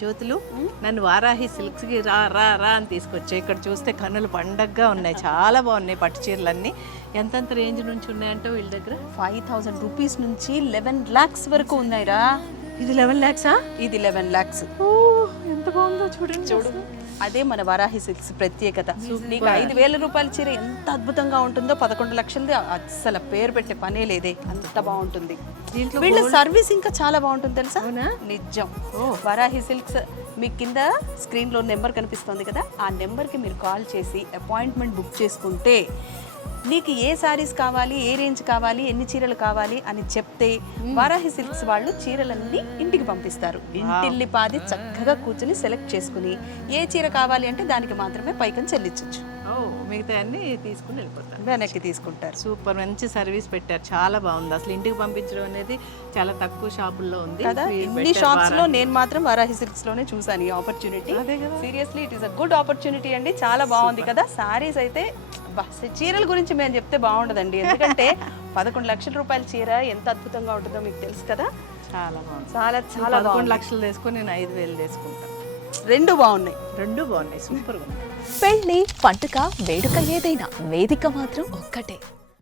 జ్యోతులు నన్ను వారాహి సిల్క్స్కి రా రా రా అని తీసుకొచ్చా. ఇక్కడ చూస్తే కన్నులు పండగగా ఉన్నాయి, చాలా బాగున్నాయి పట్టు చీరలన్నీ. ఎంతెంత రేంజ్ నుంచి ఉన్నాయంటే వీళ్ళ దగ్గర 5,000 రూపీస్ నుంచి 11 lakhs వరకు ఉన్నాయిరా. ఇది 11 lakhs? ఇది 11 lakhs. ఎంత బాగుందో చూడండి. చూడు, అదే మన వారాహి సిల్క్స్ ప్రత్యేకత. నీకు 5,000 రూపాయల చీర ఎంత అద్భుతంగా ఉంటుందో 11 లక్షలది అస్సలు పేరు పెట్టే పనే లేదే, అంత బాగుంటుంది. వీళ్ళ సర్వీస్ ఇంకా చాలా బాగుంటుంది తెలుసా. నిజం. వారాహి సిల్క్స్ మీ కింద స్క్రీన్ లో నెంబర్ కనిపిస్తుంది కదా, ఆ నెంబర్ కి మీరు కాల్ చేసి అపాయింట్మెంట్ బుక్ చేసుకుంటే నీకు ఏ సారీస్ కావాలి, ఏ రేంజ్ కావాలి, ఎన్ని చీరలు కావాలి అని చెప్తే వారాహి సిల్క్స్ వాళ్ళు చీరలన్నీ ఇంటికి పంపిస్తారు. ఇంటిల్లిపాది చక్కగా కూర్చుని సెలెక్ట్ చేసుకుని ఏ చీర కావాలి అంటే దానికి మాత్రమే పైకం చెల్లించవచ్చు. మిగతా అన్ని తీసుకుని వెళ్ళిపోతారు, వెనక్కి తీసుకుంటారు. సూపర్, మంచి సర్వీస్ పెట్టారు, చాలా బాగుంది. అసలు ఇంటికి పంపించడం అనేది చాలా తక్కువ షాపుల్లో ఉంది కదా. ఇన్ని షాప్స్ లో నేను మాత్రం వారాహి సిల్క్స్ లోనే చూసాను ఈ opportunity. Seriously it is a good opportunity అండి, చాలా బాగుంది కదా. సారీస్ అయితే చీరల గురించి మేము చెప్తే బాగుండదండి, ఎందుకంటే 11 లక్షల రూపాయల చీర ఎంత అద్భుతంగా ఉంటుందో మీకు తెలుసు కదా. చాలా బాగుంది, చాలా చాలా 11 లక్షలు తీసుకొని నేను 5,000 తీసుకుంటాను. రెండు బాగున్నాయి, సూపర్గా ఉన్నాయి. పెళ్లి, పండుగ, వేడుక ఏదైనా వేదిక మాత్రం ఒక్కటే.